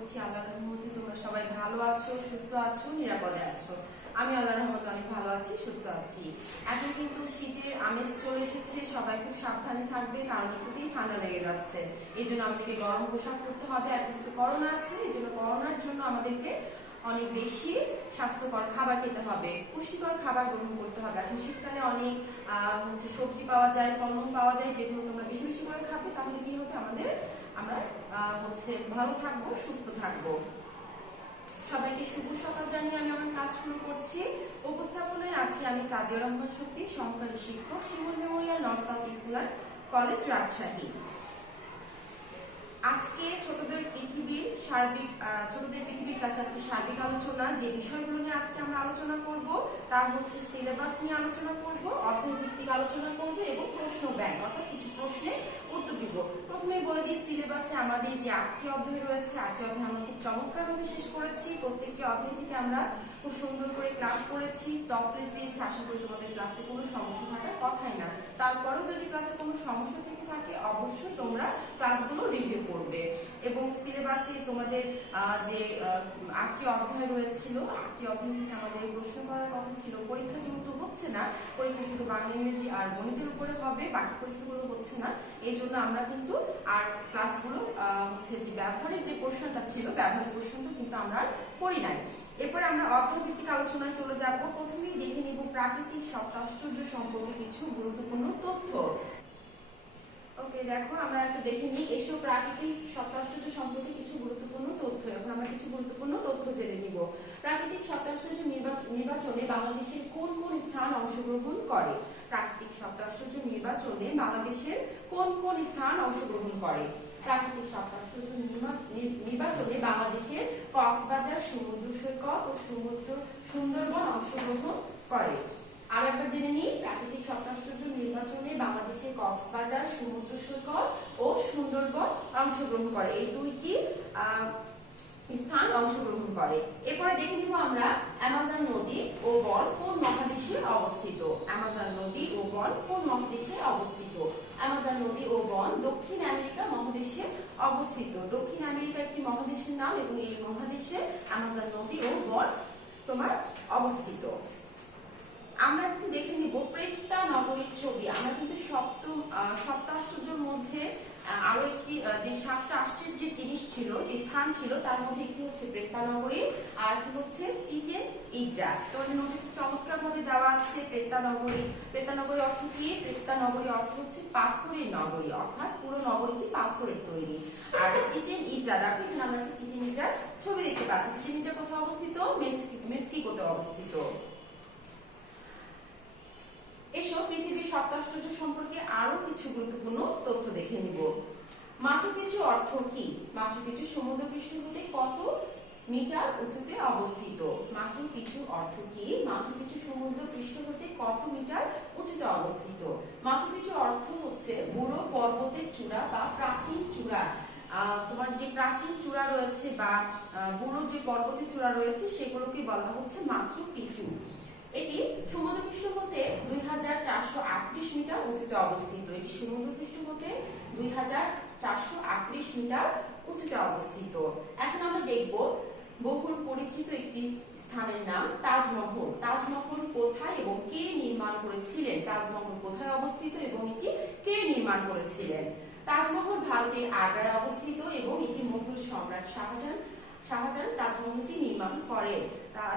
করছি আল্লাহর রহমতে তোমরা সবাই ভালো আছো, সুস্থ আছো, নিরাপদে আছো। আমি আল্লাহর রহমতে অনেক ভালো আছি, সুস্থ আছি। এখন কিন্তু শীতের আমেজ চলে এসেছে, সবাই খুব সাবধানে থাকবে কারণ একটুতেই ঠান্ডা লেগে যাচ্ছে। এই জন্য আমাদেরকে গরম পোশাক পরতে হবে। আর যেহেতু করোনা আছে, এই জন্য করোনার জন্য আমাদেরকে অনেক বেশি স্বাস্থ্যকর খাবার খেতে হবে, পুষ্টিকর খাবার গ্রহণ করতে হবে। এখন শীতকালে অনেক সবজি পাওয়া যায়, ফলমূল পাওয়া যায়, যেগুলো তোমরা বেশি বেশি করে খাবে, তাহলে কি হবে আমরা ভালো থাকবো, সুস্থ থাকবো। সবাইকে শুভ সকাল জানিয়ে আমি আমার কাজ শুরু করছি। উপস্থাপনায় আছি আমি সাদিয়া রহমান শক্তি, সহকারী শিক্ষক, Shimul memorial north south school college, Rajshahi. আজকে ছোটদের পৃথিবীর কাছে আজকে সার্বিক আলোচনা। যে বিষয়গুলো নিয়ে আজকে আমরা আলোচনা করব তা হচ্ছে সিলেবাস নিয়ে আলোচনা করব, অধ্যায় ভিত্তিক আলোচনা করব এবং প্রশ্ন ব্যাংক অর্থাৎ কিছু প্রশ্নের উত্তর দিব। প্রথমেই বলে দিই, সিলেবাসে আমাদের যে 8টি অধ্যায় রয়েছে, 8টি অধ্যায় আমরা খুব চমৎকারভাবে শেষ করেছি। প্রত্যেকটি অধ্যায় থেকে আমরা খুব সুন্দর করে ক্লাস করেছি, টপ লিস্ট দিয়েছি। আশা করি তোমাদের ক্লাসে কোনো সমস্যা থাকার কথাই না। তারপরেও যদি ক্লাসে কোনো সমস্যা থেকে থাকে, অবশ্যই তোমরা ক্লাসগুলো রিভিউ করবে। এবং সিলেবাসে তোমাদের যে 8টি অধ্যায় রয়েছিল, 8টি অধ্যায় থেকে আমাদের প্রশ্ন করার কথা ছিল। পরীক্ষা যেহেতু হচ্ছে না, পরীক্ষা শুধু বাংলা, ইংরেজি আর গণিতের উপরে হবে, বাকি পরীক্ষাগুলো হচ্ছে না। এই জন্য আমরা কিন্তু আর ক্লাসগুলো যে ব্যবহারিক যে প্রশ্নটা ছিল, ব্যবহারিক প্রশ্নটা কিন্তু আমরা করি নাই। এরপরে আমরা অধ্যায় ভিত্তিক আলোচনায় চলে যাব। প্রথমেই দেখে নিব প্রাকৃতিক সপ্তাশ্চর্য সম্পর্কে কিছু গুরুত্বপূর্ণ তথ্য। ওকে, দেখো আমরা একটু দেখে নিই এসব প্রাকৃতিক সপ্তাশ্চর্য সম্পর্কে কিছু গুরুত্বপূর্ণ তথ্য। এখন আমরা কিছু গুরুত্বপূর্ণ তথ্য জেনে নিব। প্রাকৃতিক সপ্তাশ্চর্য নির্বাচনে বাংলাদেশের কোন কোন স্থান অংশগ্রহণ করে? প্রাকৃতিক সপ্তাশ্চর্য নির্বাচনে বাংলাদেশের কোন কোন স্থান অংশগ্রহণ করে? প্রাকৃতিক সপ্তাশ্চর্য নির্বাচনে বাংলাদেশের কক্সবাজার, সমুদ্র সৈকত ও সুন্দরবন অংশগ্রহণ করে। আর একবার জেনে নিই, প্রাকৃতিক সপ্তাশ্চর্য নির্বাচনে বাংলাদেশের কক্সবাজার, সমুদ্র সৈকত ও সুন্দরবন অংশগ্রহণ করে। এই দুইটি স্থান অংশগ্রহণ করে। এরপরে দেখে নিব আমরা অ্যামাজন নদী ও বন কোন মহাদেশে অবস্থিত? অ্যামাজন নদী ও বন কোন মহাদেশে অবস্থিত? অ্যামাজন নদী ও বন দক্ষিণ আমেরিকা মহাদেশে অবস্থিত। দক্ষিণ আমেরিকা একটি মহাদেশের নাম এবং এই মহাদেশে অ্যামাজন নদী ও বন তোমার অবস্থিত। আমরা একটু দেখে নিব প্রেত্তা নগরীর ছবি। আমরা কিন্তু সপ্তাশ্চর্যের মধ্যে আরো একটি যে 7টা আশ্চর্যের যে জিনিস ছিল, যে স্থান ছিল, তার মধ্যে একটি হচ্ছে প্রেত্তা নগরী, আর একটি হচ্ছে চিচেন ইৎজা। তোমাদের নোটে চমৎকার ভাবে দেওয়া আছে প্রেত্তা নগরী। প্রেত্তা নগরী অর্থ কি? প্রেত্তা নগরী অর্থ হচ্ছে পাথরের নগরী, অর্থাৎ পুরো নগরীটি পাথরের তৈরি। আর চিচেন ইৎজা, দেখো এখানে আমরা একটা চিচেন ইৎজার ছবি দেখতে পাচ্ছি। চিচেন ইৎজা কোথায় অবস্থিত? মেক্সিকোতে অবস্থিত। এসব পৃথিবীর সপ্তাশ্চর্য সম্পর্কে আরো কিছু গুরুত্বপূর্ণ তথ্য দেখে নিব। মাচু পিচু অর্থ কি? মাচু পিচু সমুদ্র পৃষ্ঠ হতে কত মিটার উঁচুতে অবস্থিত? মাচু পিচু অর্থ কি? মাচু পিচু সমুদ্র পৃষ্ঠ হতে কত মিটার উঁচুতে অবস্থিত? মাচু পিচু অর্থ হচ্ছে বুড়ো পর্বতের চূড়া বা প্রাচীন চূড়া। তোমার যে প্রাচীন চূড়া রয়েছে বা বুড়ো যে পর্বতের চূড়া রয়েছে, সেগুলোকে বলা হচ্ছে মাচু পিচু। এটি সমুদ্রপৃষ্ঠ হতে 2438 মিটার উঁচুতে অবস্থিত। এটি সমুদ্রপৃষ্ঠ হতে 2438 মিটার উঁচুতে অবস্থিত। এখন আমরা দেখব বহুল পরিচিত একটি স্থানের নাম তাজমহল। তাজমহল কোথায় এবং কে নির্মাণ করেছিলেন? তাজমহল কোথায় অবস্থিত এবং এটি কে নির্মাণ করেছিলেন? তাজমহল ভারতের আগ্রায় অবস্থিত এবং এটি মুঘল সম্রাট শাহজাহান তাজমহলটি নির্মাণ করেন।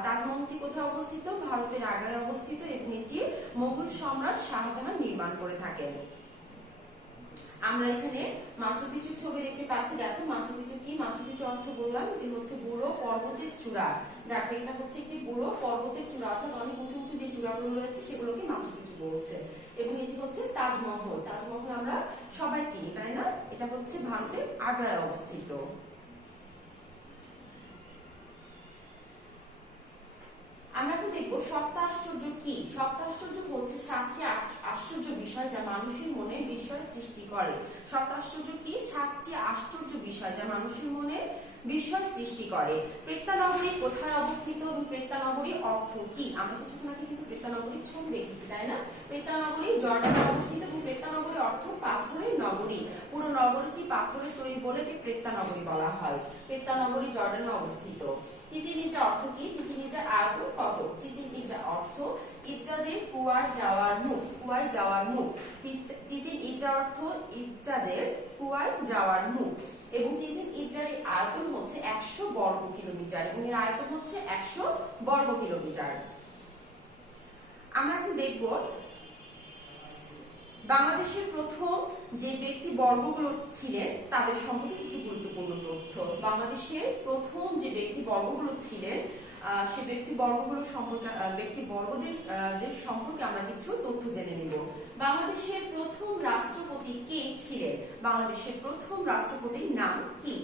তাজমহলটি কোথায় অবস্থিত? ভারতের আগ্রায় অবস্থিত এবং এটি মুঘল সম্রাট শাহজাহান নির্মাণ করে থাকেন। আমরা এখানে মাচু পিচুর ছবি দেখতে পাচ্ছি। দেখো মাচু পিচু কি? মাচু পিচু অর্থ বললাম যে হচ্ছে বুড়ো পর্বতের চূড়া। দেখো এটা হচ্ছে একটি বুড়ো পর্বতের চূড়া, অর্থাৎ অনেক উঁচু উঁচু যে চূড়াগুলো রয়েছে সেগুলোকে মাচু পিচু বলছে। এবং এটি হচ্ছে তাজমহল। তাজমহল আমরা সবাই চিনি, তাই না? এটা হচ্ছে ভারতের আগ্রায় অবস্থিত। আমরা এখন দেখবো সপ্তাশ্চর্য কি? সপ্তাশ্চর্য হচ্ছে 7টি আশ্চর্য বিষয় যা মানুষের মনে বিস্ময় সৃষ্টি করে। সপ্তাশ্চর্য কি? 7টি আশ্চর্য বিষয় যা মানুষের মনে বিস্ময় সৃষ্টি করে। প্রেত্তা নগরী কোথায় অবস্থিত এবং প্রেত্তা নগরী অর্থ কি? আমরা কিছুক্ষণ আগে কিন্তু প্রেত্তা নগরীর ছবি দেখেছি, তাই না? প্রেত্তা নগরী জর্ডানে অবস্থিত এবং প্রেত্তা নগরী অর্থ পাথরের নগরী। পুরো নগরীটি পাথরে তৈরি বলে এটি ক্রেতা নগরী বলা হয়। ক্রেতা নগরী জর্ডানে অবস্থিত। চিচিন ইজা অর্থ কি? চিচিন ইজার আয়তন কত? চিচিন ইজা অর্থ ইজ্জাদের কুয়ায় যাওয়ার মুখ। কুয়ায় যাওয়ার মুখ। চিচিন ইজা অর্থ ইজ্জাদের কুয়ায় যাওয়ার মুখ। এবং চিচিন ইজার এর আয়তন হচ্ছে 100 বর্গ কিলোমিটার এবং এর আয়তন হচ্ছে 100 বর্গ কিলোমিটার। আমরা এখন দেখব বাংলাদেশের প্রথম যে ব্যক্তি বর্গগুলো ছিলেন তাদের সম্পর্কে কিছু গুরুত্বপূর্ণ তথ্য। বাংলাদেশের প্রথম যে ব্যক্তি বর্গগুলো ছিলেন সে ব্যক্তিবর্গদের সম্পর্কে আমরা কিছু তথ্য জেনে নিব। বাংলাদেশের প্রথম রাষ্ট্রপতি কে ছিলেন? বাংলাদেশের প্রথম রাষ্ট্রপতির নাম কি?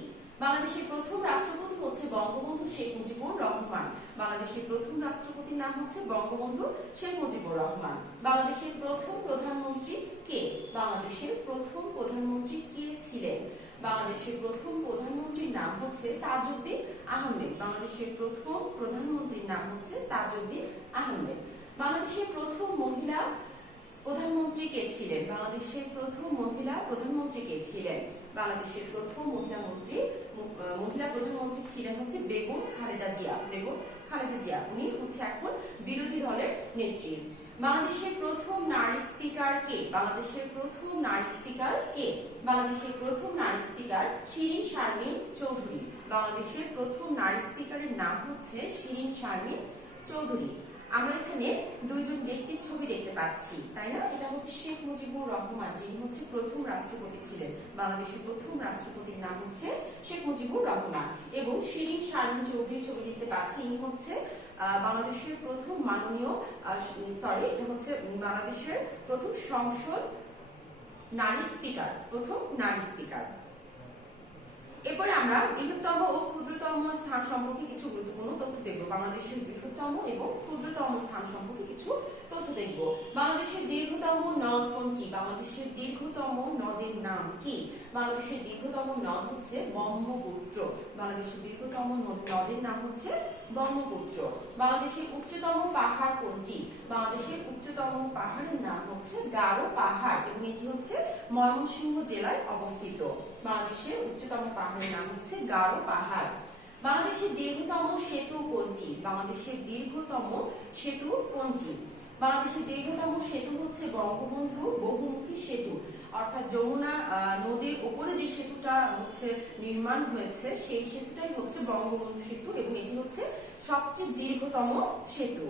বাংলাদেশের প্রথম রাষ্ট্রপতি হচ্ছে বঙ্গবন্ধু শেখ মুজিবুর রহমান। বাংলাদেশের প্রথম রাষ্ট্রপতির নাম হচ্ছে বঙ্গবন্ধু শেখ মুজিবুর রহমান। বাংলাদেশের প্রথম প্রধানমন্ত্রী কে? বাংলাদেশের প্রথম প্রধানমন্ত্রী কে ছিলেন? বাংলাদেশের প্রথম প্রধানমন্ত্রীর নাম হচ্ছে তাজউদ্দিন আহমেদ। বাংলাদেশের প্রথম প্রধানমন্ত্রীর নাম হচ্ছে তাজউদ্দিন আহমেদ। বাংলাদেশের প্রথম মহিলা প্রধানমন্ত্রী কে ছিলেন? বাংলাদেশের প্রথম মহিলা প্রধানমন্ত্রী কে ছিলেন? বাংলাদেশের প্রথম মহিলা প্রধানমন্ত্রী ছিলেন হচ্ছে বেগম খালেদা জিয়া। বেগম খালেদা জিয়া উনি হচ্ছে এখন বিরোধী দলের নেত্রী। বাংলাদেশের প্রথম নারী স্পিকার কে? বাংলাদেশের প্রথম নারী স্পিকার কে? বাংলাদেশের প্রথম নারী স্পিকার শিরিন শারমিন চৌধুরী। বাংলাদেশের প্রথম নারী স্পিকারের নাম হচ্ছে শিরিন শারমিন চৌধুরী। আমরা এখানে দুইজন ব্যক্তির ছবি দেখতে পাচ্ছি, তাই না? এটা হচ্ছে শেখ মুজিবুর রহমান, যিনি হচ্ছে প্রথম রাষ্ট্রপতি ছিলেন। বাংলাদেশের প্রথম রাষ্ট্রপতির নাম হচ্ছে শেখ মুজিবুর রহমান। এবং শিরিন শারমিন চৌধুরীর ছবি দেখতে পাচ্ছি, ইনি হচ্ছে বাংলাদেশের প্রথম এটা হচ্ছে বাংলাদেশের প্রথম সংসদ নারী স্পিকার, প্রথম নারী স্পিকার। এরপরে আমরা বৃহত্তম ও ক্ষুদ্রতম স্থান সম্পর্কে কিছু গুরুত্বপূর্ণ তথ্য দেখব। বাংলাদেশের বৃহত্তম এবং ক্ষুদ্রতম স্থান সম্পর্কে কিছু তথ্য দেখব। বাংলাদেশের দীর্ঘতম নদ কোনটি? বাংলাদেশের দীর্ঘতম নদের নাম কি? বাংলাদেশের দীর্ঘতম নদ হচ্ছে ব্রহ্মপুত্র। বাংলাদেশের দীর্ঘতম নদের নাম হচ্ছে ব্রহ্মপুত্র। বাংলাদেশের উচ্চতম পাহাড় কোনটি? বাংলাদেশের উচ্চতম পাহাড়ের নাম হচ্ছে গারো পাহাড় এবং এটি হচ্ছে ময়মনসিংহ জেলায় অবস্থিত। বাংলাদেশের উচ্চতম পাহাড়ের নাম হচ্ছে গারো পাহাড়। বাংলাদেশের দীর্ঘতম সেতু কোনটি? বাংলাদেশের দীর্ঘতম সেতু কোনটি? বাংলাদেশের দীর্ঘতম সেতু হচ্ছে বঙ্গবন্ধু বহুমুখী সেতু, অর্থাৎ যমুনা নদীর উপরে যে সেতুটা হচ্ছে নির্মাণ হয়েছে সেই সেতুটাই হচ্ছে বঙ্গবন্ধু সেতু এবং এটি হচ্ছে সবচেয়ে দীর্ঘতম সেতু।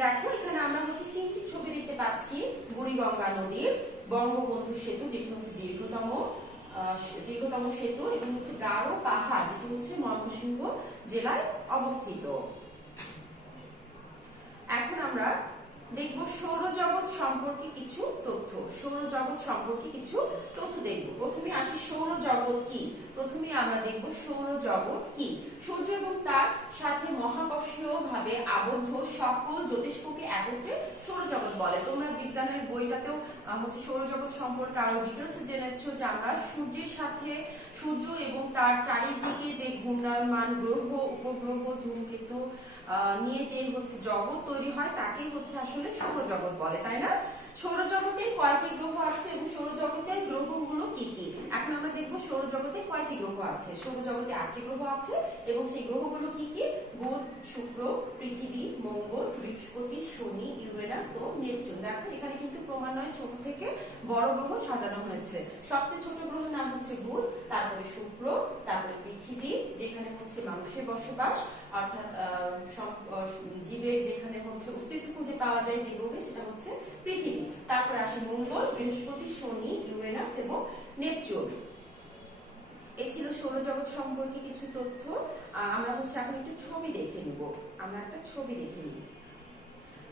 দেখো এখানে আমরা হচ্ছে তিনটি ছবি দেখতে পাচ্ছি। বুড়িগঙ্গা নদীর বঙ্গবন্ধু সেতু যেটি হচ্ছে দীর্ঘতম সেতু এবং হচ্ছে গারো পাহাড় যেটি হচ্ছে ময়মনসিংহ জেলায় অবস্থিত। এখন আমরা দেখব সৌরজগৎ সম্পর্কে কিছু তথ্য। সৌরজগৎ সম্পর্কে কিছু তথ্য দেখব। প্রথমে আসি সৌরজগৎ কি। প্রথমে আমরা দেখব সৌরজগৎ কি। সূর্য এবং তার সাথে মহাকর্ষীয় ভাবে আবদ্ধ সকল জ্যোতিষ্ককে একত্রে সৌরজগৎ বলে। তোমরা বিজ্ঞানের বইটাতেও হচ্ছে সৌরজগৎ সম্পর্কে আরো ডিটেলসে জেনেছো যে আমরা সূর্যের সাথে সূর্য এবং তার চারিদিকে যে ঘূর্ণায়মান গ্রহ উপগ্রহ ধূমকেতু নিয়ে যে হচ্ছে জগৎ তৈরি হয় তাকেই হচ্ছে আসলে সৌরজগৎ বলে, তাই না? সৌরজগতে কয়টি গ্রহ আছে এবং সৌরজগতের গ্রহগুলো কি কি? এখন আমরা দেখব সৌরজগতে কয়টি গ্রহ আছে। সৌরজগতে 8টি গ্রহ আছে এবং সেই গ্রহগুলো কি কি? বুধ, শুক্র, পৃথিবী, মঙ্গল, বৃহস্পতি, শনি, ইউরেনাস ও নেপচুন। দেখো এখানে কিন্তু ক্রমান্বয়ে ছোট থেকে বড় গ্রহ সাজানো হয়েছে। সবচেয়ে ছোট গ্রহের নাম হচ্ছে বুধ, তারপরে শুক্র, তারপরে পৃথিবী যেখানে হচ্ছে মানুষের বসবাস, অর্থাৎ জীবের যেখানে হচ্ছে অস্তিত্ব খুঁজে পাওয়া যায় যে গ্রহে সেটা হচ্ছে পৃথিবী। তারপরে আসে মঙ্গল, বৃহস্পতি, শনি, ইউরেনাস এবং নেপচুন। এই ছিল সৌরজগৎ সম্পর্কে কিছু তথ্য। আমরা হচ্ছে এখন একটু ছবি দেখে নিব। আমরা একটা ছবি দেখে নিই।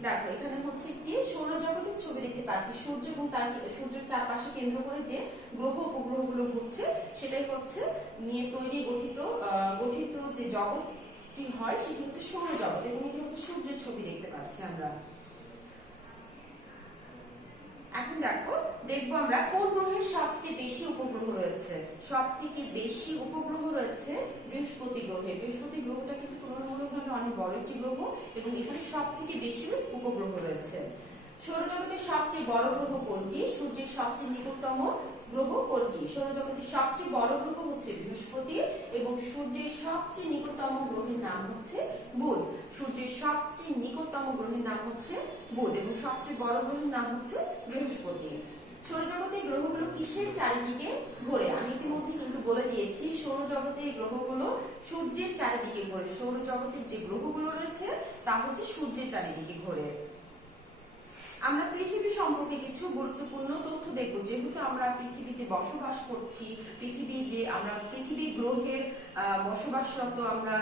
দেখো এখানে হচ্ছে একটি সৌরজগতের ছবি দেখতে পাচ্ছি। সূর্য এবং তার সূর্যের চারপাশে কেন্দ্র করে যে গ্রহ উপগ্রহগুলো ঘুরছে সেটাই হচ্ছে নিয়ে তৈরি গঠিত যে জগৎটি হয় সেটি হচ্ছে সৌরজগৎ এবং এটি হচ্ছে সূর্যের ছবি দেখতে পাচ্ছি আমরা। এখন দেখবো আমরা কোন গ্রহের সবচেয়ে বেশি উপগ্রহ রয়েছে। সব থেকে বেশি উপগ্রহ রয়েছে বৃহস্পতি গ্রহে। বৃহস্পতি গ্রহটা কিন্তু তুলনামূলকভাবে অনেক বড় একটি গ্রহ এবং এখানে সব থেকে বেশি উপগ্রহ রয়েছে। সৌরজগতের সবচেয়ে বড় গ্রহ কোনটি? সূর্যের সবচেয়ে নিকটতম গ্রহ কোনটি? সৌরজগতের সবচেয়ে বড় গ্রহ হচ্ছে বৃহস্পতি এবং সূর্যের সবচেয়ে নিকটতম গ্রহের নাম হচ্ছে বুধ। সূর্যের সবচেয়ে নিকটতম গ্রহের নাম হচ্ছে বুধ এবং সবচেয়ে বড় গ্রহের নাম হচ্ছে বৃহস্পতি। সৌরজগতের গ্রহগুলো কিসের চারিদিকে ঘোরে? আমি ইতিমধ্যে কিন্তু বলে দিয়েছি সৌরজগতের গ্রহগুলো সূর্যের চারিদিকে ঘোরে। সৌরজগতের যে গ্রহগুলো রয়েছে তা হচ্ছে সূর্যের চারিদিকে ঘোরে। আমরা পৃথিবী সম্পর্কে কিছু গুরুত্বপূর্ণ তথ্য দেখব। যেহেতু আমরা পৃথিবীতে বসবাস করছি, পৃথিবী গ্রহের বসবাসরত আমরা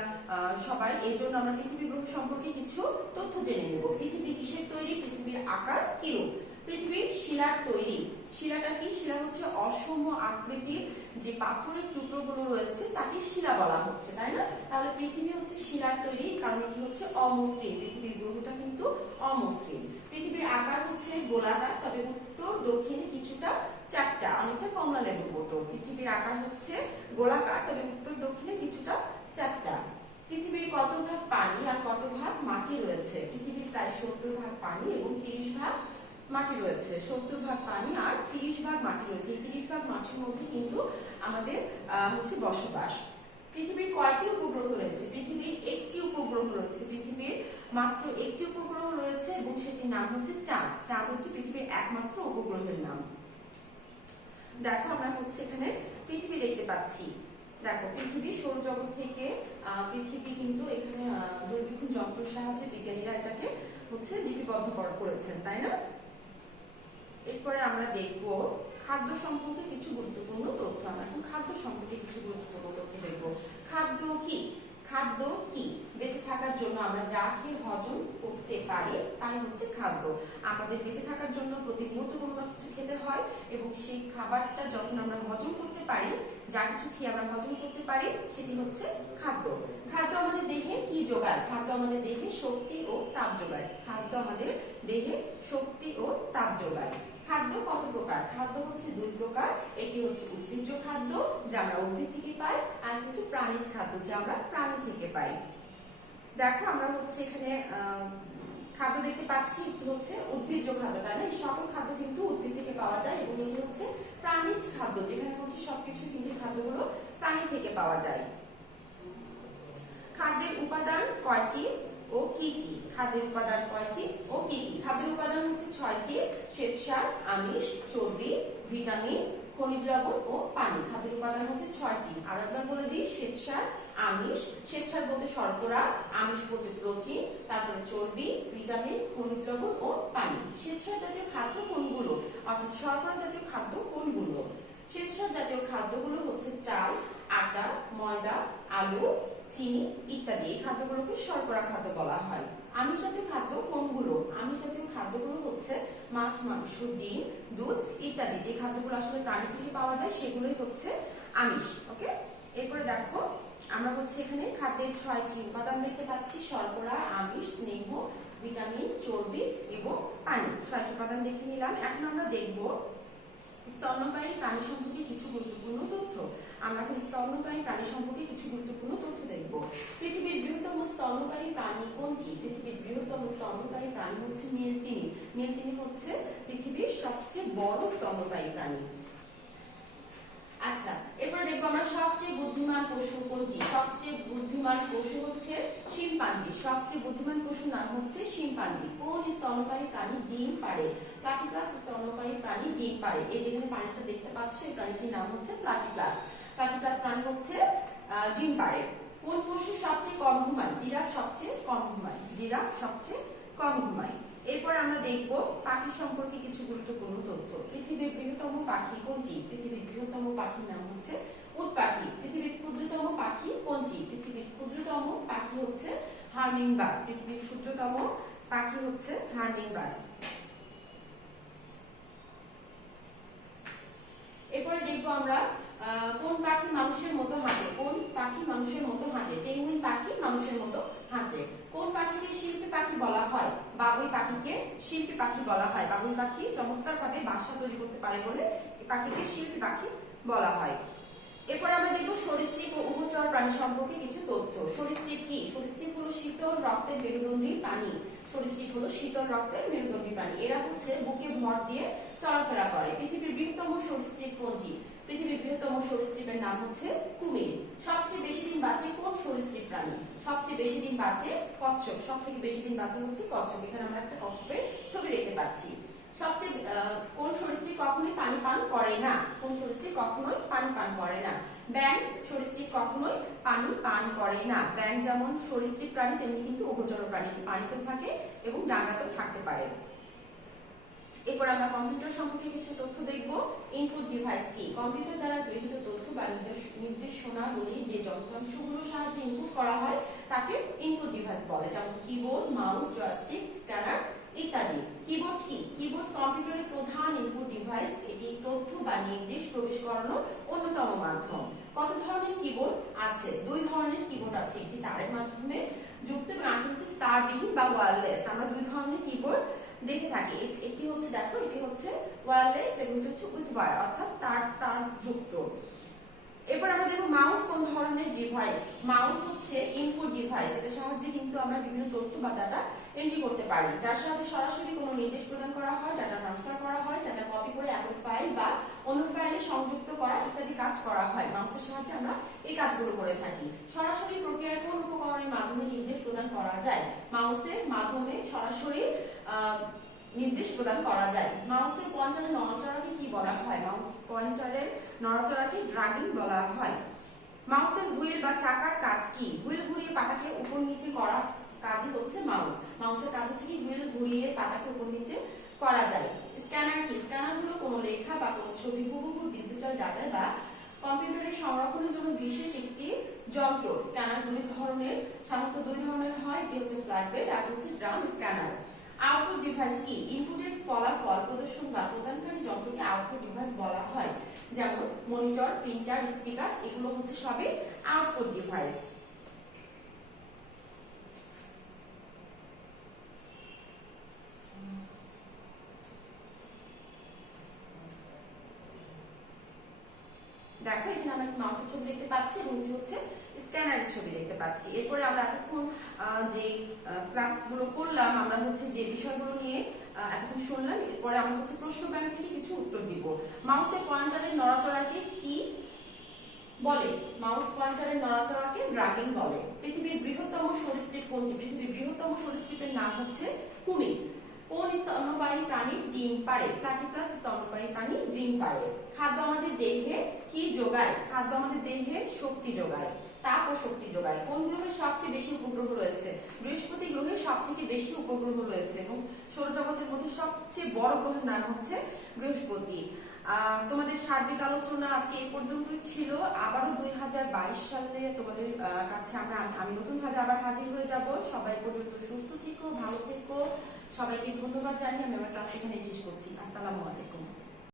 সবাই, এই জন্য আমরা পৃথিবী গ্রহ সম্পর্কে কিছু তথ্য জেনে নেব। পৃথিবী কিসের তৈরি? পৃথিবীর আকার কিরূপ? পৃথিবীর শিলার তৈরি। শিলাটা কি? শিলা হচ্ছে অসম আকৃতির যে পাথরের টুকরোগুলো রয়েছে তাকে শিলা বলা হচ্ছে, তাই না? তাহলে পৃথিবী হচ্ছে শিলার তৈরি, কারণ এটি হচ্ছে অমসৃণ। পৃথিবীর গ্রহটা কিন্তু অমসৃণ। পৃথিবীর আকার হচ্ছে গোলাকার, তবে উত্তর দক্ষিণে কিছুটা চারটা, অনেকটা কমলা লেবুর মতো। পৃথিবীর আকার হচ্ছে গোলাকার, তবে উত্তর দক্ষিণে কিছুটা চারটা। পৃথিবীর কত ভাগ পানি আর কত ভাগ মাটি রয়েছে? পৃথিবীর প্রায় 70 ভাগ পানি এবং 30 ভাগ মাটি রয়েছে। 70 ভাগ পানি আর 30 ভাগ মাটি রয়েছে। এই 30 ভাগ মাটির মধ্যে কিন্তু আমাদের হচ্ছে বসবাস। পৃথিবীর কয়টি উপগ্রহ রয়েছে? পৃথিবীর একটি উপগ্রহ রয়েছে। পৃথিবীর মাত্র একটি উপগ্রহ রয়েছে এবং সেটির নাম হচ্ছে চাঁদ। চাঁদ হচ্ছে পৃথিবীর একমাত্র উপগ্রহের নাম। দেখো আমরা হচ্ছে এখানে পৃথিবী দেখতে পাচ্ছি। দেখো পৃথিবী সৌরজগৎ থেকে পৃথিবী কিন্তু এখানে দূরবীক্ষণ যন্ত্রের সাহায্যে বিজ্ঞানীরা এটাকে হচ্ছে লিপিবদ্ধ করেছেন, তাই না? এরপরে আমরা দেখব খাদ্য সম্পর্কে কিছু গুরুত্বপূর্ণ তথ্য। আমরা এখন খাদ্য সম্পর্কে কিছু গুরুত্বপূর্ণ তথ্য দেখব। খাদ্য কি? খাদ্য কি? বেঁচে থাকার জন্য আমরা যা খেয়ে হজম করতে পারি তাই হচ্ছে খাদ্য। আমাদের বেঁচে থাকার জন্য প্রতিনিয়ত কোনো না কিছু খেতে হয় এবং সেই খাবারটা যখন আমরা হজম করতে পারি, যা কিছু খেয়ে আমরা হজম করতে পারি, সেটি হচ্ছে খাদ্য। খাদ্য আমাদের দেহে কি যোগায়? খাদ্য আমাদের দেহে শক্তি ও তাপ যোগায়। খাদ্য আমাদের দেহে শক্তি ও তাপ যোগায়। খাদ্য কত প্রকার? খাদ্য হচ্ছে 2 প্রকার। একটি হচ্ছে উদ্ভিজ্জ খাদ্য, যা আমরা উদ্ভিদ থেকে পাই, আর একটি হচ্ছে প্রাণীজ খাদ্য, যা আমরা প্রাণী থেকে পাই। দেখো আমরা হচ্ছে এখানে খাদ্য দেখতে পাচ্ছি, একটি হচ্ছে উদ্ভিজ্জ খাদ্য, তাই না? এই সকল খাদ্য কিন্তু উদ্ভিদ থেকে পাওয়া যায় এবং এটি হচ্ছে প্রাণীজ খাদ্য, যেখানে হচ্ছে সবকিছু কিন্তু খাদ্যগুলো প্রাণী থেকে পাওয়া যায়। খাদ্যের উপাদান কয়টি ও কি কি? খাদ্যের উপাদান কয়টি ও কি কি? খাদ্যের উপাদান হচ্ছে 6টি: শ্বেতসার, আমিষ, চর্বি, ভিটামিন, খনিজ লবণ ও পানি। খাদ্যের উপাদান হচ্ছে 6টি। আর একবার বলে দিই, শ্বেতসার, আমিষ, শ্বেতসার বলতে শর্করা, আমিষ বলতে প্রোটিন, তারপরে চর্বি, ভিটামিন, খনিজ লবণ ও পানি। শ্বেতসার জাতীয় খাদ্য কোনগুলো? অর্থাৎ শর্করা জাতীয় খাদ্য কোনগুলো? শ্বেতসার জাতীয় খাদ্যগুলো হচ্ছে চাল, আটা, ময়দা, আলু, চিনি ইত্যাদি। এই খাদ্যগুলোকে শর্করা খাদ্য বলা হয়। আমিষ জাতীয় খাদ্য কোনগুলো? আমিষ জাতীয় খাদ্যগুলো হচ্ছে মাছ, মাংস, ডিম, দুধ ইত্যাদি। যে খাদ্যগুলো আসলে প্রাণী থেকে পাওয়া যায় সেগুলোই হচ্ছে আমিষ। ওকে, এরপরে দেখো আমরা হচ্ছে এখানে খাদ্যের 6টি উপাদান দেখতে পাচ্ছি: শর্করা, আমিষ, স্নেহ, ভিটামিন, চর্বি এবং পানি। 6টি উপাদান দেখে নিলাম। এখন আমরা দেখব স্তন্যপায়ী প্রাণী সম্পর্কে কিছু গুরুত্বপূর্ণ তথ্য। আমরা এখন স্তন্যপায়ী প্রাণী সম্পর্কে কিছু গুরুত্বপূর্ণ তথ্য দেখব। পৃথিবীর বৃহত্তম স্তন্যপায়ী প্রাণী কোনটি? পৃথিবীর বৃহত্তম স্তন্যপায়ী প্রাণী হচ্ছে নীলতিমি। নীলতিমি হচ্ছে পৃথিবীর সবচেয়ে বড় স্তন্যপায়ী প্রাণী। আচ্ছা, এরপরে দেখবো আমরা সবচেয়ে বুদ্ধিমান পশু কোনটি? সবচেয়ে বুদ্ধিমান পশু হচ্ছে শিম্পাঞ্জি। সবচেয়ে বুদ্ধিমান পশুর নাম হচ্ছে শিম্পাঞ্জি। কোন স্তন্যপায়ী প্রাণী ডিম পাড়ে? প্লাটিপ্লাস স্তন্যপায়ী প্রাণী ডিম পাড়ে। এই যেখানে প্রাণীটা দেখতে পাচ্ছ, এই প্রাণীটির নাম হচ্ছে প্লাটিপ্লাস। প্লাটিপ্লাস প্রাণী হচ্ছে ডিম পাড়ে। কোন পশু সবচেয়ে কম ঘুমায়? জিরাফ সবচেয়ে কম ঘুমায়। জিরাফ সবচেয়ে কম ঘুমায়। এরপর আমরা দেখব পাখি সম্পর্কে কিছু গুরুত্বপূর্ণ তথ্য। পৃথিবীর বৃহত্তম পাখি কোনটি? পৃথিবীর বৃহত্তম পাখির নাম হচ্ছে উট পাখি। পৃথিবীর ক্ষুদ্রতম পাখি কোনটি? পৃথিবীর ক্ষুদ্রতম পাখি হচ্ছে হামিংবার্ড। পৃথিবীর ক্ষুদ্রতম পাখি হচ্ছে হামিংবার্ড। এরপরে দেখবো আমরা কোন পাখি মানুষের মতো হাঁটে? কোন পাখি মানুষের মতো হাঁটে? পেঙ্গুইন পাখি মানুষের মতো হাঁটে। কোন পাখিকে শিল্পী পাখি বলা হয়? বাবুই পাখিকে শিল্পী পাখি বলা হয়। বাবুই পাখি চমৎকার ভাবে বাসা তৈরি করতে পারে বলে এই পাখিকে শিল্পী পাখি বলা হয়। এরপরে আমরা দেখবো সরীসৃপ ও উভচর প্রাণী সম্পর্কে কিছু তথ্য। সরীসৃপ কি? সরীসৃপ হলো শীতল রক্তের মেরুদণ্ডী প্রাণী। সরীসৃপ হলো শীতল রক্তের মেরুদণ্ডী প্রাণী। এরা হচ্ছে বুকে ভর দিয়ে চলাফেরা করে। পৃথিবীর বৃহত্তম সরীসৃপ কোনটি? পৃথিবীর বৃহত্তম সরীসৃপের নাম হচ্ছে কুমির। সবচেয়ে বেশি দিন বাঁচে কোন সরীসৃপ প্রাণী? সবচেয়ে বেশি দিন বাঁচে কচ্ছপ। সব থেকে বেশি দিন বাঁচে হচ্ছে কচ্ছপ। এখানে আমরা একটা কচ্ছপের ছবি দেখতে পাচ্ছি। সবচেয়ে কোন সরীসৃপ কখনোই পানি পান করে না? কোন সরীসৃপ কখনোই পানি পান করে না? ব্যাঙ সরীসৃপ কখনোই পানি পান করে না। ব্যাঙ যেমন সরীসৃপ প্রাণী তেমনি কিন্তু উভচর প্রাণী, পানিতে থাকে এবং ডাঙাতেও থাকতে পারে। এরপর আমরা কম্পিউটার সম্পর্কে কিছু তথ্য দেখব। ইনপুট ডিভাইস কি? কম্পিউটার দ্বারা গৃহীত তথ্য বা নির্দেশনাবলী যে যন্ত্রাংশগুলোর সাহায্যে ইনপুট করা হয় তাকে ইনপুট ডিভাইস বলে, যেমন কিবোর্ড, মাউস, জয়স্টিক, স্ক্যানার ইত্যাদি। কিবোর্ড কি? কিবোর্ড কম্পিউটারের প্রধান ইনপুট ডিভাইস। এটি তথ্য বা নির্দেশ প্রবেশ করানোর অন্যতম মাধ্যম। কত ধরনের কিবোর্ড আছে? দুই ধরনের কিবোর্ড আছে, একটি তারের মাধ্যমে যুক্ত এবং আরেকটি হচ্ছে তারবিহীন বা ওয়্যারলেস। আমরা দুই ধরনের কিবোর্ড দেখে থাকি। একটি হচ্ছে দেখো, এটি হচ্ছে ওয়্যারলেস এবং এটি হচ্ছে উইথ ওয়্যার অর্থাৎ তার যুক্ত। এরপর আমরা দেখব মাউস কোন ধরনের ডিভাইস। মাউস হচ্ছে ইনপুট ডিভাইস। এটার সাহায্যে কিন্তু আমরা বিভিন্ন তথ্য বা ডাটা এন্ট্রি করতে পারি, যার সাহায্যে সরাসরি কোনো নির্দেশ প্রদান করা হয়, ডাটা ট্রান্সফার করা হয়, ডাটা কপি করে একই ফাইল বা অন্য ফাইলে সংযুক্ত করা ইত্যাদি কাজ করা হয়। মাউসের সাহায্যে আমরা এই কাজগুলো করে থাকি। সরাসরি প্রক্রিয়াকরণ উপকরণের মাধ্যমে নির্দেশ প্রদান করা যায়। মাউসের মাধ্যমে সরাসরি নির্দেশ প্রদান করা যায়। মাউসের পয়েন্টারের নড়াচড়াকে কি বলা হয়? মাউস পয়েন্টারের নড়াচড়াকে ড্রাগিং বলা হয়। মাউসের হুইল বা চাকার কাজ কি? হুইল ঘুরিয়ে পাতাকে উপর নিচে করা কাজই হচ্ছে মাউস। মাউসের কাজ হচ্ছে কি? হুইল ঘুরিয়ে পাতাকে উপর নিচে করা যায়। স্ক্যানার কি? স্ক্যানার হলো কোনো লেখা বা কোনো ছবি হুবহু ডিজিটাল ডাটা বা কম্পিউটারের সংরক্ষণের জন্য বিশেষ একটি যন্ত্র। স্ক্যানার সাধারণত দুই ধরনের হয়, একটি হচ্ছে ফ্ল্যাট বেড আর হচ্ছে ড্রাম স্ক্যানার। আউটপুট ডিভাইস কি? ইনপুটের ফলাফল প্রদর্শন বা প্রদানকারী যন্ত্রকে আউটপুট ডিভাইস বলা হয়, যেমন মনিটর, প্রিন্টার, স্পিকার, এগুলো হচ্ছে সবই আউটপুট ডিভাইস। দেখো এখানে আমরা মাউসের ছবি দেখতে পাচ্ছি এবং এটি হচ্ছে স্ক্যানারের ছবি দেখতে পাচ্ছি। এরপরে আমরা এতক্ষণ যে ক্লাসগুলো করলাম, আমরা হচ্ছে যে বিষয়গুলো নিয়ে এতক্ষণ শুনলাম, এরপরে আমরা হচ্ছে প্রশ্ন ব্যাংক থেকে কিছু উত্তর দিব। মাউসের পয়েন্টারের নড়াচড়াকে কি বলে? মাউস পয়েন্টারের নড়াচড়াকে ড্রাগিং বলে। পৃথিবীর বৃহত্তম সরীসৃপ কোনটি? পৃথিবীর বৃহত্তম সরীসৃপের নাম হচ্ছে কুমির। কোন স্তন্যপায়ী প্রাণী ডিম পাড়ে? প্লাটিপাস স্তন্যপায়ী প্রাণী ডিম পাড়ে। খাদ্য আমাদের দেহে কি যোগায়? খাদ্য আমাদের দেহে শক্তি যোগায়, তাপ ও শক্তি যোগায়। কোন গ্রহের সবচেয়ে বেশি উপগ্রহ রয়েছে? বৃহস্পতি গ্রহের সব থেকে বেশি উপগ্রহ রয়েছে এবং সৌরজগতের মধ্যে সবচেয়ে বড় গ্রহের নাম হচ্ছে বৃহস্পতি। তোমাদের সার্বিক আলোচনা আজকে এই পর্যন্তই ছিল। আবারও 2022 সালে তোমাদের কাছে আমি নতুন ভাবে আবার হাজির হয়ে যাব। সবাই পর্যন্ত সুস্থ থেকো, ভালো থেকো। সবাইকে ধন্যবাদ জানিয়ে আমি আমার ক্লাস এখানে শেষ করছি। আসসালামু আলাইকুম।